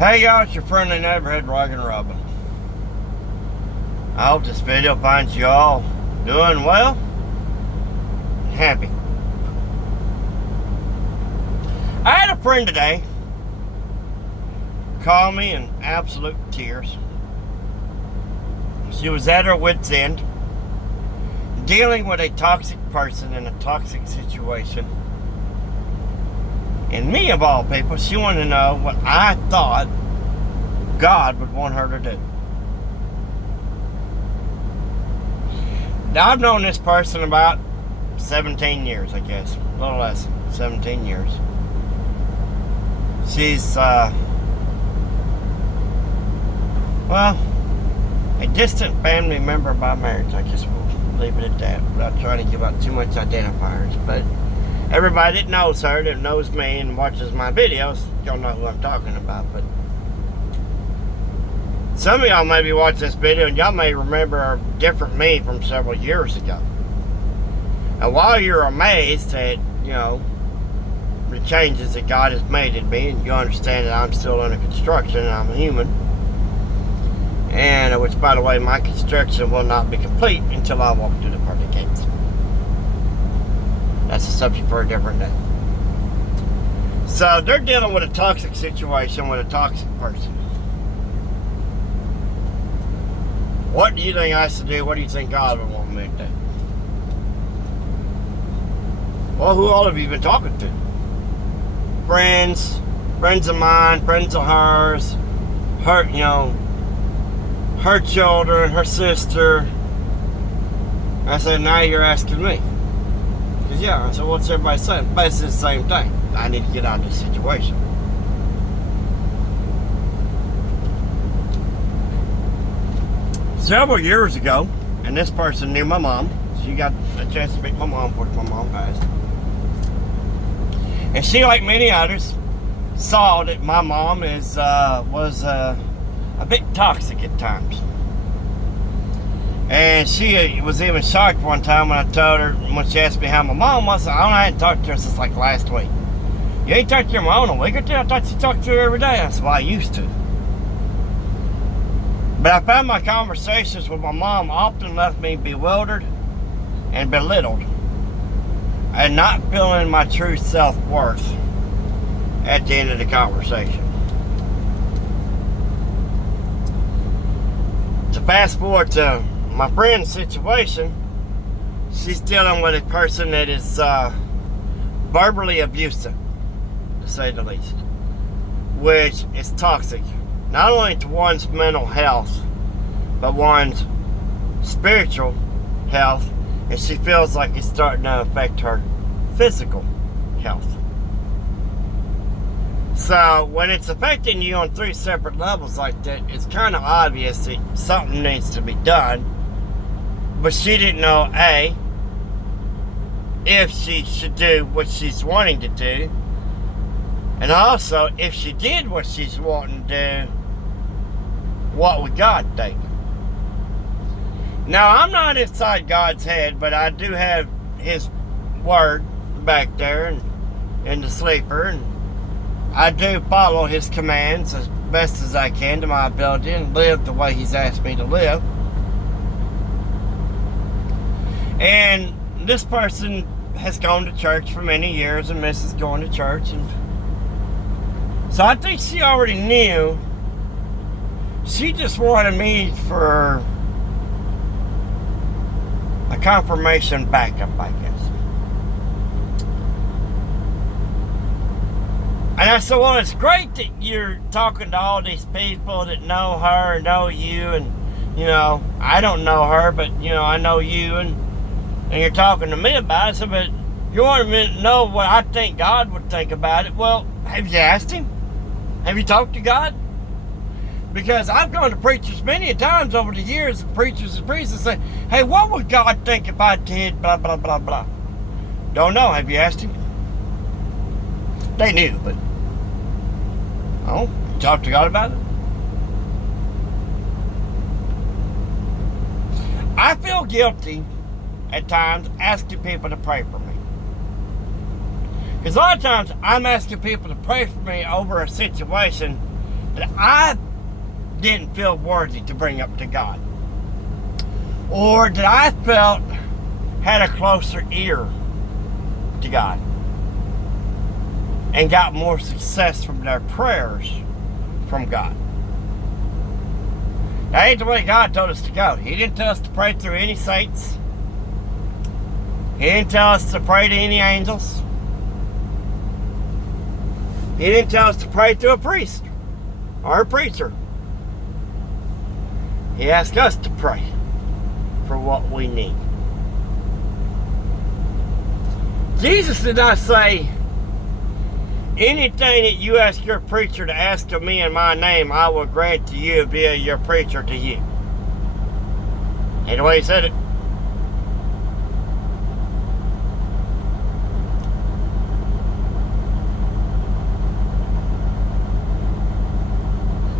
Hey y'all, it's your friendly neighborhood Rogan Robin. I hope this video finds you all doing well and happy. I had a friend today call me in absolute tears. She was at her wit's end, dealing with a toxic person in a toxic situation. And me, of all people, she wanted to know what I thought God would want her to do. Now, I've known this person about 17 years, I guess. A little less, 17 years. She's, a distant family member by marriage. I guess we'll leave it at that, without trying to give out too much identifiers. But everybody that knows her, that knows me and watches my videos, y'all know who I'm talking about. But some of y'all may be watching this video and y'all may remember a different me from several years ago. And while you're amazed at, the changes that God has made in me, and you understand that I'm still under construction and I'm a human, and which, by the way, my construction will not be complete until I walk through the pearly gates. That's a subject for a different day. So they're dealing with a toxic situation with a toxic person. What do you think I should do? What do you think God would want me to do? Well, who all have you been talking to? Friends of mine, friends of hers, her children, her sister. I said, now you're asking me. Because I said, what's everybody saying? Basically the same thing. I need to get out of this situation. Several years ago, and this person knew my mom. She got a chance to meet my mom before my mom passed. And she, like many others, saw that my mom was a bit toxic at times. And she was even shocked one time when I told her, when she asked me how my mom was, I hadn't talked to her since like last week. You ain't talked to your mom in a week or two? I thought you talked to her every day. I said, well, I used to. But I found my conversations with my mom often left me bewildered and belittled and not feeling my true self-worth at the end of the conversation. To fast forward to my friend's situation, she's dealing with a person that is verbally abusive, to say the least, which is toxic. Not only to one's mental health, but one's spiritual health, and she feels like it's starting to affect her physical health. So when it's affecting you on 3 separate levels like that, it's kind of obvious that something needs to be done. But she didn't know, A, if she should do what she's wanting to do, and also if she did what she's wanting to do, what would God think? Now, I'm not inside God's head, but I do have His Word back there and in the sleeper, and I do follow His commands as best as I can to my ability and live the way He's asked me to live. And this person has gone to church for many years and misses going to church, and so I think she already knew. She just wanted me for a confirmation backup, I guess. And I said, well, it's great that you're talking to all these people that know her and know you, and, I don't know her, but, I know you, and you're talking to me about it. So, but you want me to know what I think God would think about it. Well, have you asked Him? Have you talked to God? Because I've gone to preachers many times over the years, preachers and priests, and say, hey, what would God think if I did blah, blah, blah, blah? Don't know. Have you asked Him? They knew, but you talked to God about it? I feel guilty at times asking people to pray for me. Because a lot of times I'm asking people to pray for me over a situation that I didn't feel worthy to bring up to God, or that I felt had a closer ear to God and got more success from their prayers from God. That ain't the way God told us to go. He didn't tell us to pray through any saints. He didn't tell us to pray to any angels. He didn't tell us to pray to a priest or a preacher. He asked us to pray for what we need. Jesus did not say, anything that you ask your preacher to ask of me in my name, I will grant to you via your preacher to you. Ain't the way he said it.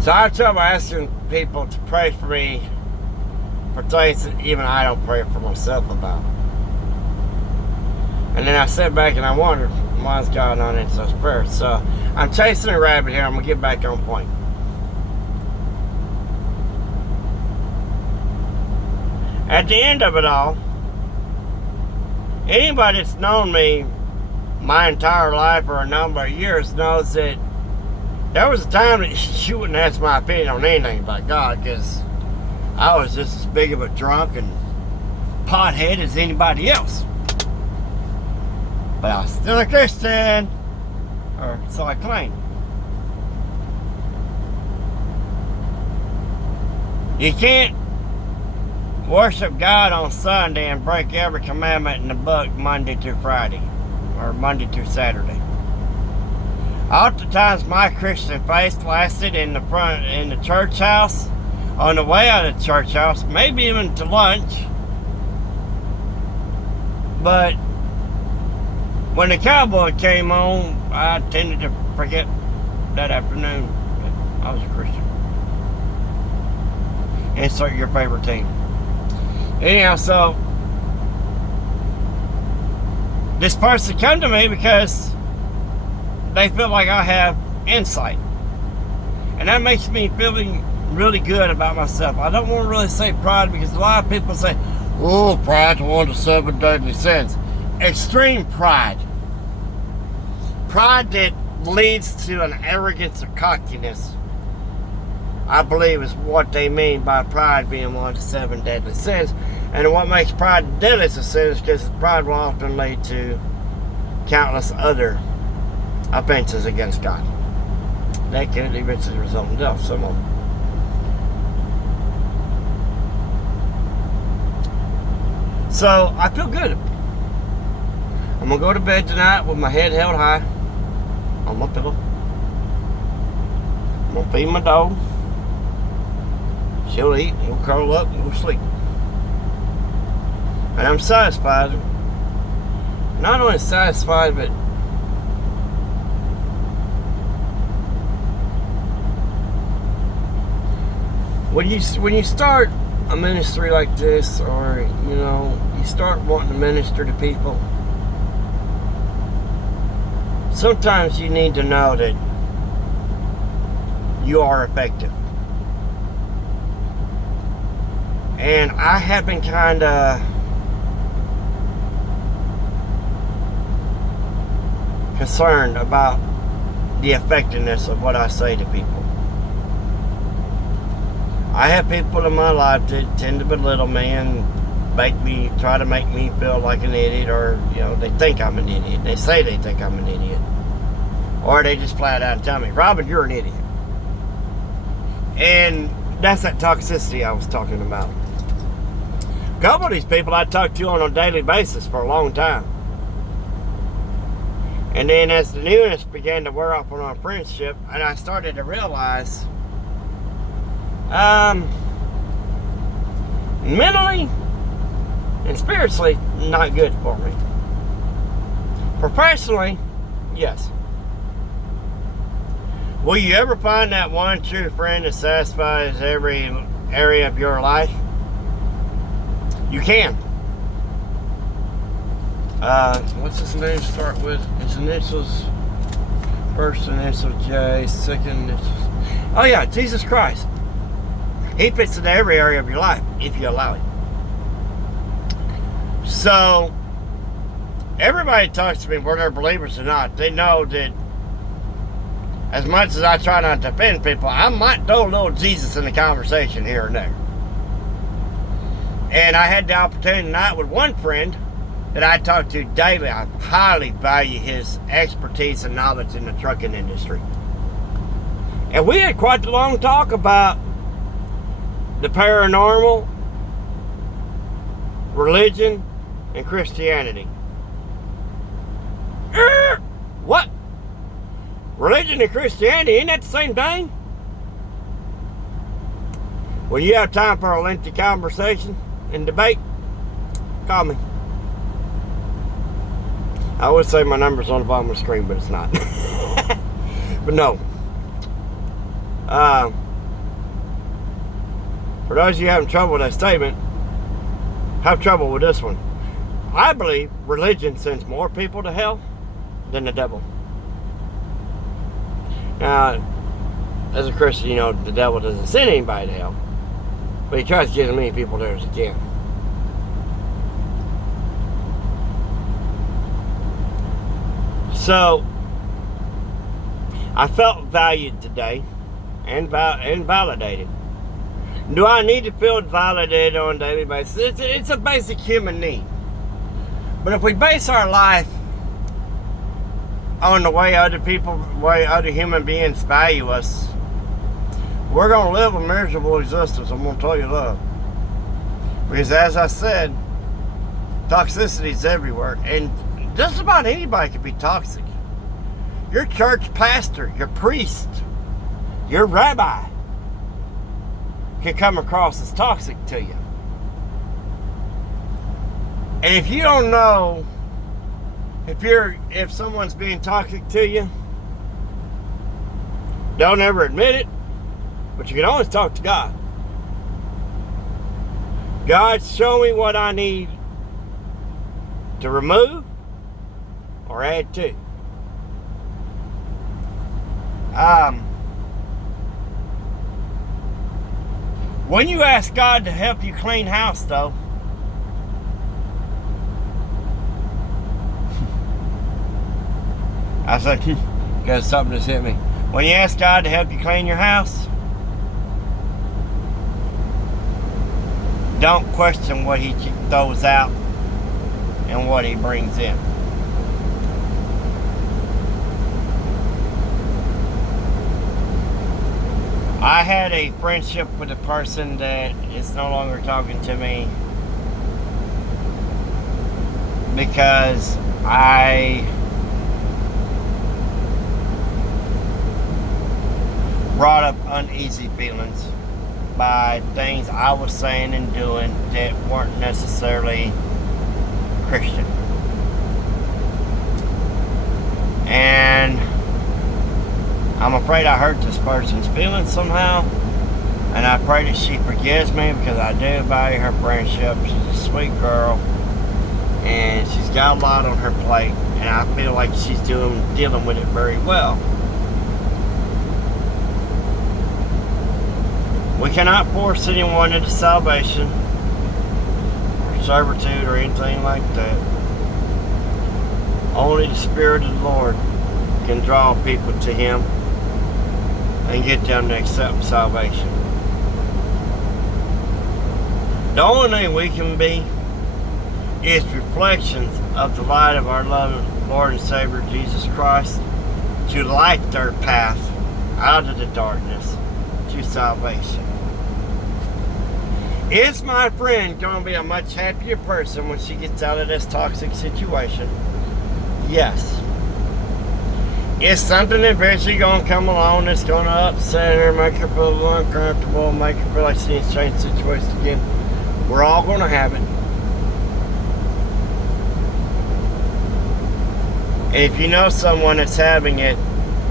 So I have trouble asking people to pray for me for things that even I don't pray for myself about. And then I sit back and I wonder, why's God not answer those prayers? So I'm chasing a rabbit here. I'm going to get back on point. At the end of it all, anybody that's known me my entire life or a number of years knows that there was a time that you wouldn't ask my opinion on anything about God, because I was just as big of a drunk and pothead as anybody else. But I was still a Christian, or so I claim. You can't worship God on Sunday and break every commandment in the book Monday through Friday, or Monday through Saturday. Oftentimes my Christian faith lasted in the church house, on the way out of the church house, maybe even to lunch. But when the cowboy came on, I tended to forget that afternoon that I was a Christian. Insert your favorite team. Anyhow, so this person came to me because they feel like I have insight. And that makes me feeling really good about myself. I don't want to really say pride, because a lot of people say, oh, pride's one of the 7 deadly sins. Extreme pride. Pride that leads to an arrogance or cockiness, I believe, is what they mean by pride being one of the 7 deadly sins. And what makes pride the deadliest of sins is because pride will often lead to countless other offenses against God. That could eventually result in death, some of them. So, I feel good. I'm going to go to bed tonight with my head held high on my pillow. I'm going to feed my dog. She'll eat, and we'll curl up, and we'll sleep. And I'm satisfied. Not only satisfied, but when you start a ministry like this, or you start wanting to minister to people, sometimes you need to know that you are effective. And I have been kind of concerned about the effectiveness of what I say to people. I have people in my life that tend to belittle me and try to make me feel like an idiot, or they think I'm an idiot. They say they think I'm an idiot, or they just flat out tell me, Robin, you're an idiot. And that's that toxicity I was talking about. A couple of these people I talked to on a daily basis for a long time. And then as the newness began to wear off on our friendship, and I started to realize, mentally and spiritually, not good for me. Professionally, yes. Will you ever find that one true friend that satisfies every area of your life? You can. What's his name start with? His initials First initial J, second initial. Oh yeah, Jesus Christ. He fits into every area of your life if you allow it. So, everybody talks to me, whether they're believers or not. They know that as much as I try not to offend people, I might throw a little Jesus in the conversation here and there. And I had the opportunity tonight with one friend that I talk to daily. I highly value his expertise and knowledge in the trucking industry. And we had quite a long talk about the paranormal, religion, and Christianity. What? Religion and Christianity, ain't that the same thing? When you have time for a lengthy conversation and debate, call me. I would say my number's on the bottom of the screen, but it's not. But no. For those of you having trouble with that statement, have trouble with this one. I believe religion sends more people to hell than the devil. Now, as a Christian, you know the devil doesn't send anybody to hell, but he tries to get as many people there as he can. So, I felt valued today and validated. Do I need to feel validated on a daily basis? It's a basic human need. But if we base our life on the way other human beings value us, we're going to live a miserable existence. I'm going to tell you that. Because as I said, toxicity is everywhere. And just about anybody can be toxic. Your church pastor, your priest, your rabbi can come across as toxic to you. And if you don't know if someone's being toxic to you, don't ever admit it, but you can always talk to God. God, show me what I need to remove or add to. When you ask God to help you clean house, though, I said, because something just hit me. When you ask God to help you clean your house, don't question what He throws out and what He brings in. I had a friendship with a person that is no longer talking to me because I brought up uneasy feelings by things I was saying and doing that weren't necessarily Christian. And I'm afraid I hurt this person's feelings somehow, and I pray that she forgives me because I do value her friendship. She's a sweet girl, and she's got a lot on her plate, and I feel like she's dealing with it very well. We cannot force anyone into salvation or servitude or anything like that. Only the Spirit of the Lord can draw people to Him and get them to accept salvation. The only thing we can be is reflections of the light of our loving Lord and Savior Jesus Christ to light their path out of the darkness to salvation. Is my friend going to be a much happier person when she gets out of this toxic situation? Yes. Is something eventually going to come along that's going to upset her, make her feel uncomfortable, make her feel like she's in a strange situation again? We're all going to have it. And if you know someone that's having it,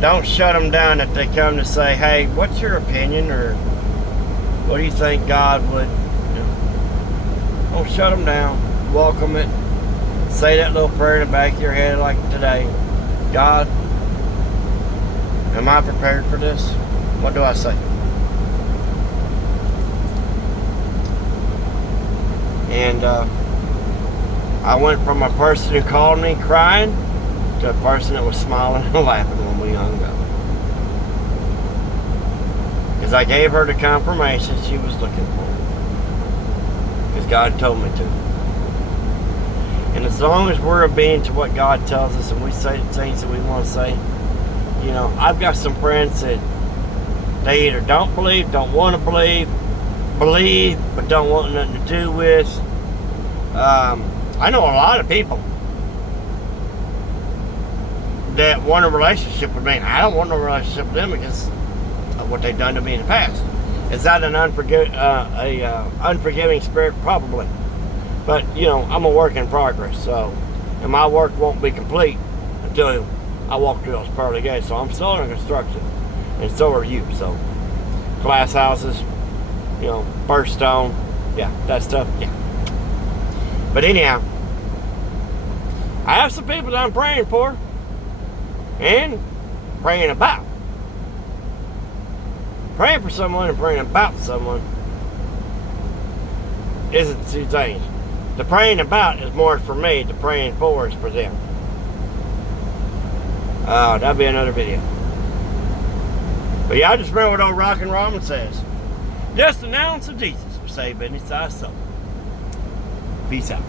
don't shut them down if they come to say, hey, what's your opinion? Or what do you think God would do? Don't shut them down. Welcome it. Say that little prayer in the back of your head like today. God, Am I prepared for this? What do I say? And I went from a person who called me crying to a person that was smiling and laughing when we hung up. Because I gave her the confirmation she was looking for. Because God told me to. And as long as we're obedient to what God tells us and we say the things that we want to say, you know, I've got some friends that they either don't believe, don't want to believe, but don't want nothing to do with. I know a lot of people that want a relationship with me. I don't want no relationship with them because of what they've done to me in the past. Is that an unforgiving spirit? Probably. But, you know, I'm a work in progress, so, and my work won't be complete until I walk through those pearly gates. So I'm still under construction, and so are you. So, glass houses, you know, burst stone, yeah, that stuff, yeah. But anyhow, I have some people that I'm praying for and praying about. Praying for someone and praying about someone isn't two things. The praying about is more for me. The praying for is for them. That'll be another video. But yeah, I just remember what old Rock and Ramen says. Just an ounce of Jesus will save any size soul. Peace out.